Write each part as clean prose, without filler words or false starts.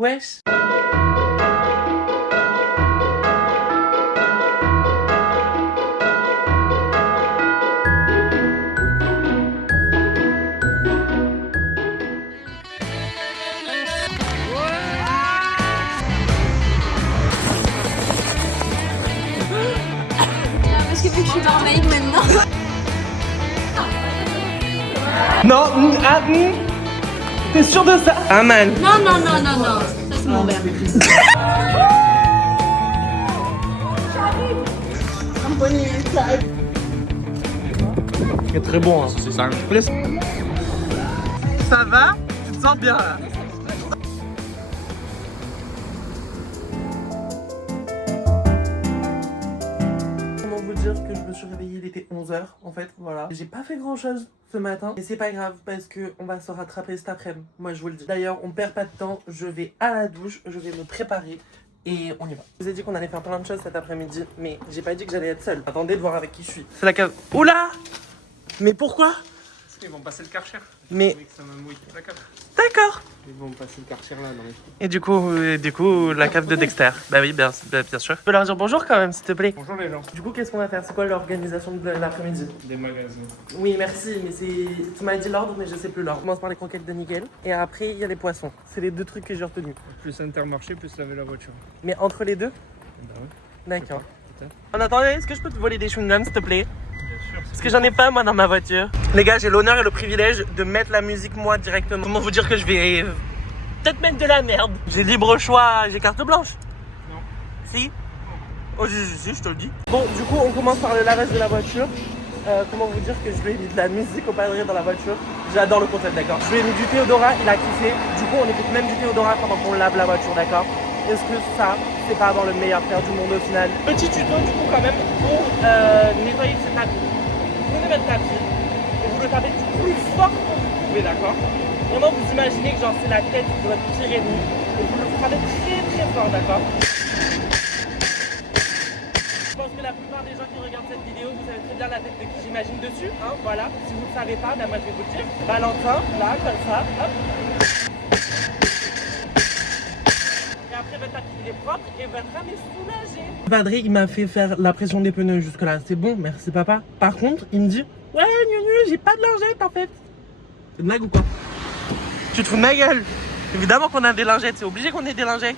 Wesh. Parce que vu que je suis dans Make maintenant. Non, t'es sûr de ça? Ah man. Non, non, non, non, non. Ça c'est mon verre. C'est très bon, hein. C'est ça. Ça va? Tu te sens bien là? Comment vous dire que je me suis réveillée, il était 11h en fait, voilà. J'ai pas fait grand chose ce matin, mais c'est pas grave parce que on va se rattraper cet après-midi, moi je vous le dis. D'ailleurs, on perd pas de temps, je vais à la douche, je vais me préparer et on y va. Je vous ai dit qu'on allait faire plein de choses cet après-midi, mais j'ai pas dit que j'allais être seule. Attendez de voir avec qui je suis. C'est la cave. Oula! Mais pourquoi? Parce qu'ils vont passer le Karcher. Mais... Ça m'a mouillé toute la cave. D'accord! Ils vont passer le Karcher là dans les fruits. Et du coup, la cave de Dexter. Bah oui, bien sûr. Tu peux leur dire bonjour quand même, s'il te plaît. Bonjour les gens. Du coup, qu'est-ce qu'on va faire? C'est quoi l'organisation de l'après-midi? Des magasins. Oui, merci, mais c'est... Tu m'as dit l'ordre, mais je sais plus l'ordre. On commence par les croquettes de nickel, et après, il y a les poissons. C'est les deux trucs que j'ai retenus. Plus Intermarché, plus laver la voiture. Mais entre les deux? Bah ouais. D'accord. Peut-être. En attendant, est-ce que je peux te voler des chewing-gums, s'il te plaît? Bien sûr. Parce que j'en ai pas, moi, dans ma voiture. Les gars, j'ai l'honneur et le privilège de mettre la musique, moi, directement. Comment vous dire que je vais... peut-être mettre de la merde. J'ai libre choix, j'ai carte blanche. Non. Si? Oh, si, je te le dis. Bon, du coup, on commence par le lavage de la voiture. Comment vous dire que je lui ai mis de la musique au padré dans la voiture. J'adore le concept, d'accord. Je lui ai mis du Théodora, il a kiffé. Du coup, on écoute même du Théodora pendant qu'on lave la voiture, d'accord. Est-ce que ça, c'est pas avoir le meilleur frère du monde au final? Petit tuto, du coup, quand même, pour nettoyer ce tapis. Vous prenez votre tapis et vous le tapez du plus fort que vous pouvez, d'accord. Vraiment, vous imaginez que genre c'est la tête de votre pire ennemi et vous le frappez très très fort, d'accord. Je pense que la plupart des gens qui regardent cette vidéo, vous savez très bien la tête de qui j'imagine dessus, hein, voilà. Si vous ne le savez pas, ben moi je vais vous le dire. Valentin, là, comme ça, hop. Et après votre tapis il est propre et votre âme est soulagée. Padré, il m'a fait faire la pression des pneus jusque là, c'est bon, merci papa. Par contre, il me dit, ouais, j'ai pas de lingette en fait. C'est de blague ou quoi? Tu te fous de ma gueule? Évidemment qu'on a des lingettes, c'est obligé qu'on ait des lingettes.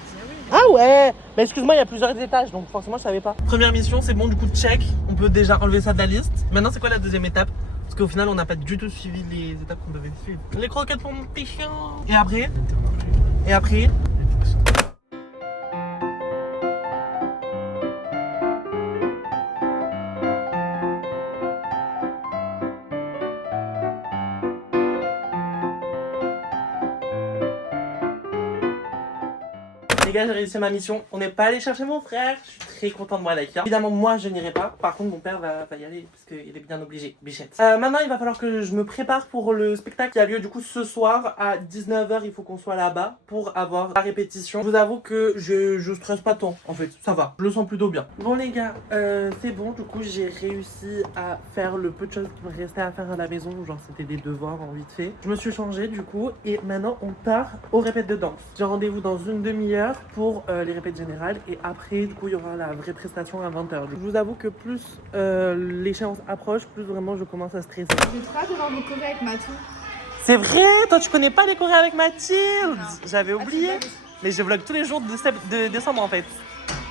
Ah ouais. Bah excuse-moi, il y a plusieurs étages, donc forcément je savais pas. Première mission, c'est bon, du coup check. On peut déjà enlever ça de la liste. Maintenant c'est quoi la deuxième étape? Parce qu'au final on n'a pas du tout suivi les étapes qu'on devait suivre. Les croquettes pour mon petit chien. Et après? Et après? Les gars, j'ai réussi ma mission. On n'est pas allé chercher mon frère. Je suis très content de moi d'ailleurs. Évidemment, moi je n'irai pas. Par contre, mon père va y aller parce qu'il est bien obligé. Bichette. Maintenant, il va falloir que je me prépare pour le spectacle qui a lieu du coup ce soir à 19h. Il faut qu'on soit là-bas pour avoir la répétition. Je vous avoue que je stresse pas tant en fait. Ça va. Je le sens plutôt bien. Bon, les gars, c'est bon. Du coup, j'ai réussi à faire le peu de choses qui me restait à faire à la maison. Genre, c'était des devoirs en vite fait. Je me suis changée du coup et maintenant on part au répète de danse. J'ai rendez-vous dans une demi-heure pour les répètes générales et après du coup il y aura la vraie prestation à 20h. Je vous avoue que plus l'échéance approche, plus vraiment je commence à stresser. J'ai trop hâte de voir vos chorés avec Matou. C'est vrai, toi tu connais pas les chorés avec Mathilde? J'avais oublié. Mais je vlog tous les jours de décembre en fait.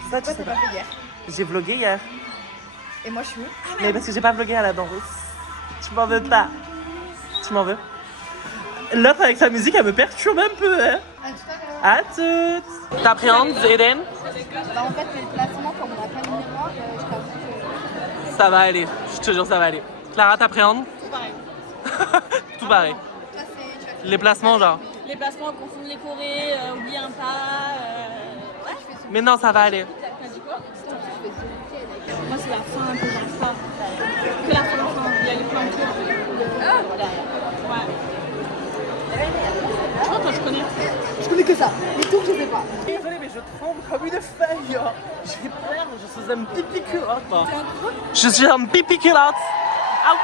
Ça, Pourquoi t'as pas fait hier? J'ai vlogué hier. Et moi je suis où? Mais parce que j'ai pas vlogué à la danse. Tu m'en veux pas? Tu m'en veux? L'autre avec sa musique elle me perturbe un peu hein. À tout à l'heure. À toutes. T'appréhendes, Eden? Bah en fait le placement comme on a pas de mémoire, je t'avoue que... Ça va aller, je te jure ça va aller. Clara, t'appréhendes? Tout pareil. Tout pareil. Toi c'est... tu vas faire- Les placements genre. Les placements, confondre les chorés, oublier un pas. Ouais. Mais non, ça va aller. T'as dit quoi? Moi, c'est la fin que j'arrive pas. Que la fin, il y a les plans de tours. Ah ouais. Je crois que toi, je connais. Je connais que ça. Les tours je sais pas. Désolé, mais je tremble comme une feuille. J'ai peur, je suis un pipi culotte. Je suis un pipi culotte. Ah ouais.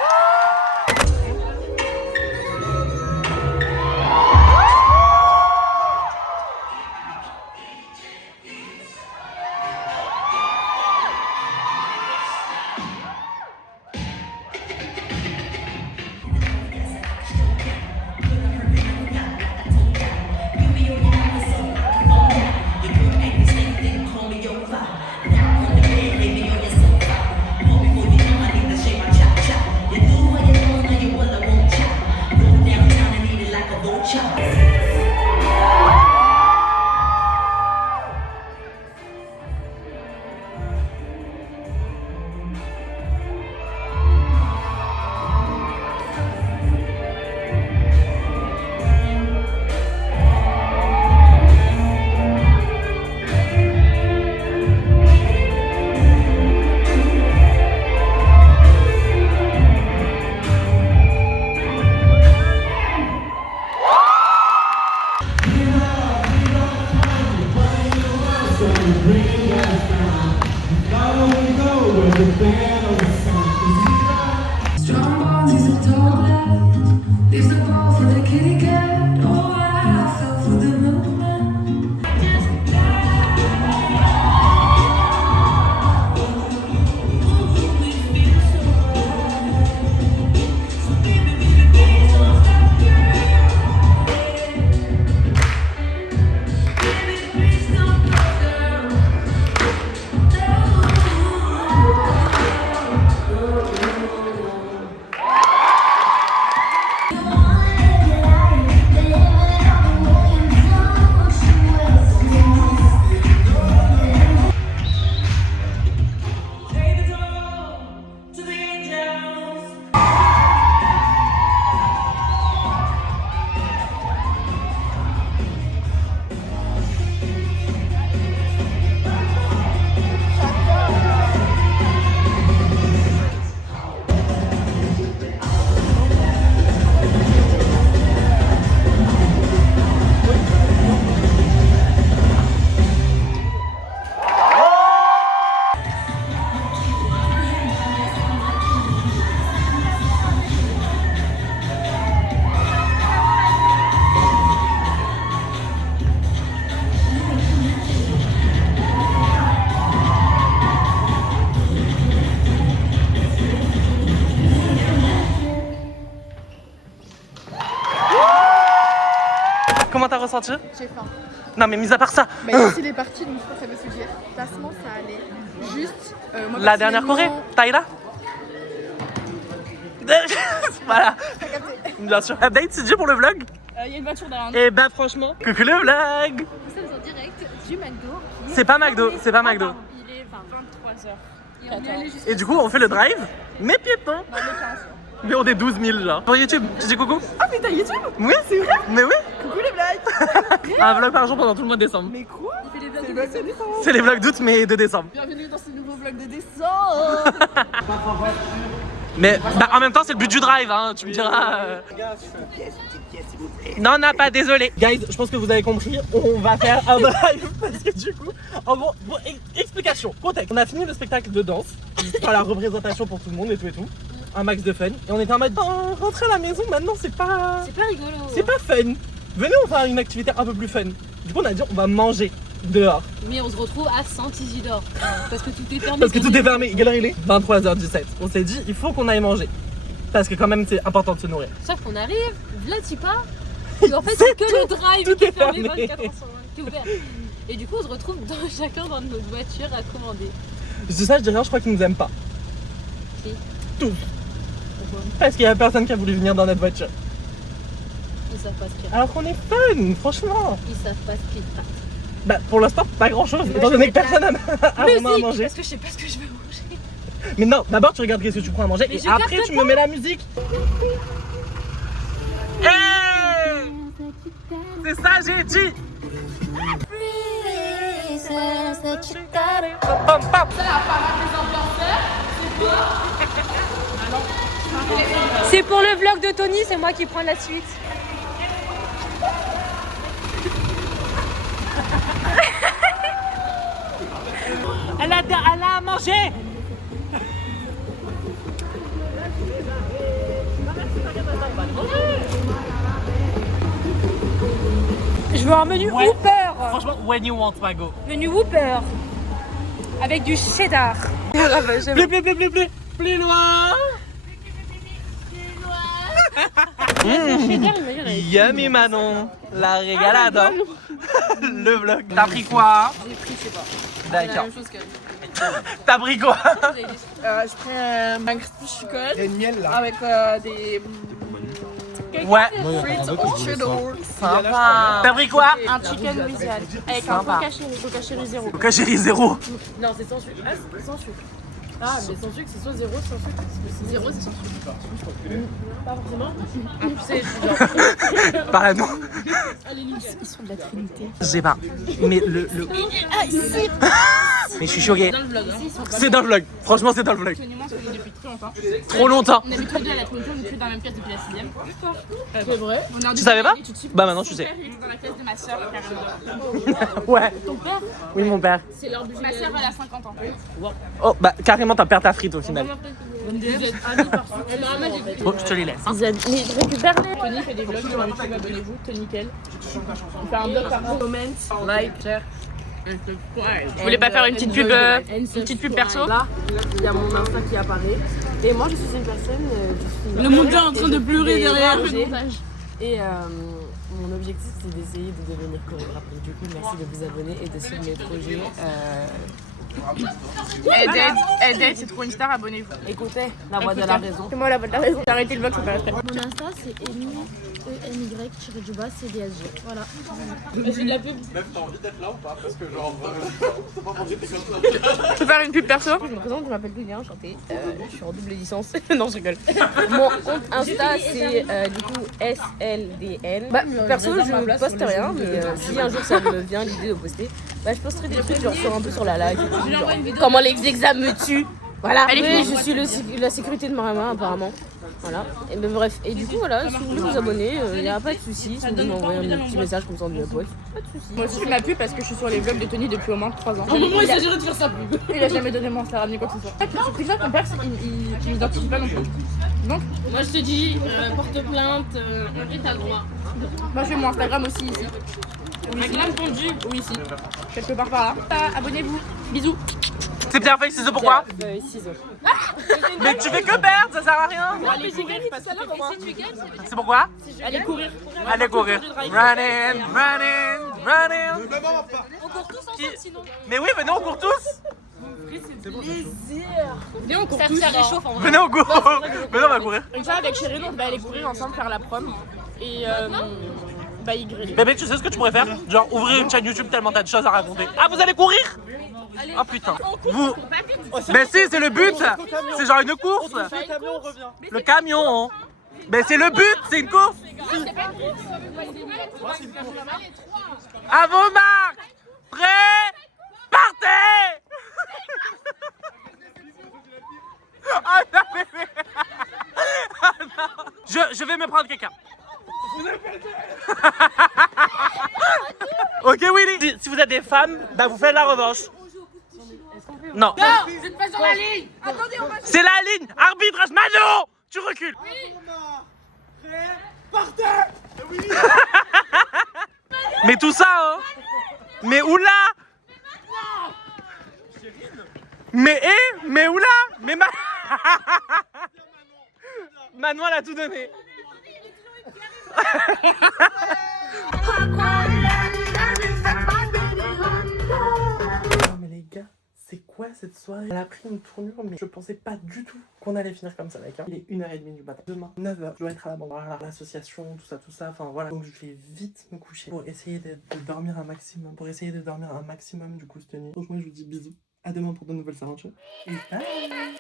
Strong bonds, he's a toddler. Leaves the ball for the kitty cat. Oh, I fell for the movement. Comment t'as ressenti? J'ai faim. Non mais mis à part ça, Bah, ici, il est parti, donc je pense que ça veut se dire. Tassement, ça allait. Juste. Moi, la dernière Corée, personnellement, Thaïla. Voilà, t'as capté. bien sûr. Update CJ pour le vlog. Il y a une voiture derrière nous. Et bah franchement, coucou le vlog. Nous sommes en direct du McDo. C'est pas McDo, c'est pas McDo. Il est 23h. Et on est allé jusqu'à Et du coup on fait le drive, mais piéton. dans les 15. Mais on est 12 000 genre. Sur YouTube, tu dis coucou? Ah, mais t'as YouTube? Oui, c'est vrai. Mais oui. Coucou les blagues. Un vlog par jour pendant tout le mois de décembre. Mais quoi? Il fait les blagues de décembre. C'est les vlogs d'août mais de décembre. Bienvenue dans ce nouveau vlog de décembre. Mais bah, en même temps c'est le but du drive hein, tu me diras. Non, n'a pas, désolé. Guys, je pense que vous avez compris, on va faire un drive parce que du coup, en gros, bon, explication, contexte. On a fini le spectacle de danse, par la représentation pour tout le monde et tout. Un max de fun. Et on était en mode, oh, rentrer à la maison maintenant, c'est pas rigolo. c'est pas fun. Venez, on va faire une activité un peu plus fun. Du coup, on a dit, on va manger dehors. Mais on se retrouve à Saint-Isidore. Parce que tout est fermé. Parce que tout est fermé. Quelle heure il est 23h17. On s'est dit, il faut qu'on aille manger. Parce que quand même, c'est important de se nourrir. Sauf qu'on arrive, Vlatipa. En fait, c'est que le drive tout qui est est fermé fermé. 24h sur 20, qui est ouvert. Et du coup, on se retrouve chacun dans notre voiture à commander. Je dis ça, je dis rien, je crois qu'ils nous aiment pas. Qui? Tous. Parce qu'il y a personne qui a voulu venir dans notre voiture. Ils savent pas ce qu'ils ratent. Alors qu'on est fun, franchement. Ils savent pas ce qu'ils ratent. Bah pour l'instant, pas grand chose, étant donné que personne a vraiment à manger. Parce que je sais pas ce que je vais manger. Mais non, d'abord tu regardes qu'est-ce que tu prends à manger Mais et je après capte tu me mets la musique. Hey, c'est ça j'ai dit. Pam, pam. C'est pour le vlog de Tony, c'est moi qui prends la suite. Elle a à manger. Je veux un menu Ouais. Whopper. Franchement, when you want, Mago. Menu Whopper. Avec du cheddar. Plus loin. Yummy Manon, la régalade. hein. Le vlog. T'as pris quoi? J'ai pris, je sais pas. D'accord. Même chose que. T'as pris quoi? Je prends un crispy chicken. Il y a une miel là. Avec des Ouais. frites au cheddar. Sympa. T'as pris quoi? Un chicken Louisiane. Avec un Sympa. coca chéri zéro. Coca chéri zéro. Non, c'est sans sucre. Ah, c'est sans sucre. Ah, mais sans sucre, c'est soit zéro, sans sucre. Parce que zéro, c'est sans sucre. Pas forcément. Ah, tu sais, je suis genre. Parano. Ils sont de la Trinité. J'ai pas. Mais le. Ah, ici Mais je suis choqué. Dans le vlog. C'est dans le vlog. Franchement, c'est dans le vlog. Tony et moi, on se connaît depuis très longtemps. Trop longtemps. On habite tous les deux à la Trinité, on est plus dans la même pièce depuis la 6ème. C'est vrai. On est en Tu savais pas? deuxième année, Bah maintenant tu Mon sais. père, il est dans la classe de ma soeur, carrément. Ouais. Ton père? Oui, mon père. C'est leur budget. Ma soeur, elle a 50 ans. Oh, bah carrément, t'as perdu ta frite au final. Vous êtes amis par suite. Bon, je te les laisse. Hein. Mais récupère-les. Tony fait des vlogs sur YouTube, abonnez-vous. Tony Nickel. Il fait un vlog par jour. Comment, like, share. Vous voulez pas faire une petite pub perso? Là, il y a mon Insta qui apparaît. Et moi, je suis une personne. Le monde est en train de pleurer derrière. Et mon objectif, c'est d'essayer de devenir chorégraphe. Donc, du coup, merci de vous abonner et de suivre mes projets. Edette, c'est trop une star, abonnez-vous. Écoutez, la voix de la raison. C'est moi la voix de la raison. J'ai arrêté le vlog, je peux pas. Mon Insta c'est EMY-CDSG. Voilà. C'est de la pub. Même t'as envie d'être là ou pas? Parce que genre, t'as pas mangé tes choses. Je peux faire une pub perso? Je me présente, je m'appelle Julien, enchantée. Je suis en double licence. Non, je rigole. Mon compte Insta, c'est du coup SLDN. Bah, perso, je poste rien, mais si un jour ça me vient l'idée de poster, bah, je posterai des trucs, genre sur un peu sur la live. Genre, comment les examens me tuent. Voilà. Oui, je suis la sécurité de Marama, apparemment. Voilà. Et ben, bref. Et du coup, voilà, si vous voulez vous abonner, il n'y a pas de souci. Si vous voulez m'envoyer un petit message comme ça en de la poste, pas de souci. Moi aussi, je m'appuie parce que je suis sur les vlogs de Tony depuis au moins 3 ans. Moi, il s'agirait de faire sa pub. Il a jamais donné mon Instagram ni quoi que ce soit. C'est déjà ton père, il m'identifie pas non plus. Donc, Moi je te dis, porte plainte, Henri t'as le droit. moi, je fais mon Instagram aussi ici. Réclame ton dû. Oui, ici. Quelque part par là. Abonnez-vous. Bisous. C'est bien fait, c'est ce pourquoi? Ciseaux. Mais tu fais que perdre, ça sert à rien. Allez courir parce que C'est pourquoi? allez courir. Allez courir. Running, running, running. On court tous ensemble sinon. Mais oui, venez, on court tous. Viens, on court Ça, tous. ça réchauffe en vrai. Venez, on court. Venez, on va courir. Une fois avec Chérie, on va aller courir ensemble faire la prom. Et bah, y griller. Bébé, tu sais ce que tu pourrais faire? Genre ouvrir une chaîne YouTube tellement t'as de choses à raconter. Ah, vous allez courir? Oh putain. Vous. Mais si, c'est le but. C'est genre une course. Le camion. Mais c'est le but, c'est une course. À vos marques. Prêts? Partez. Oh non, bébé. Oh non. Je vais me prendre quelqu'un. Ok Willy, si vous êtes des femmes, bah vous faites la revanche. Non. Vous êtes pas sur la ligne. Attendez, on va. C'est la ligne. Arbitrage, Mano. Tu recules. Mais tout ça, hein. Mais oula. Mais oula. Mais Manon, elle a tout donné. Non mais les gars, c'est quoi cette soirée? Elle a pris une tournure mais je pensais pas du tout qu'on allait finir comme ça mec. Il est 1h30 du matin. Demain, 9h, je dois être à la banque, à l'association, tout ça, enfin voilà. Donc je vais vite me coucher pour essayer de dormir un maximum. Du coup cette nuit. Donc moi je vous dis bisous. À demain pour de nouvelles aventures. Et bye.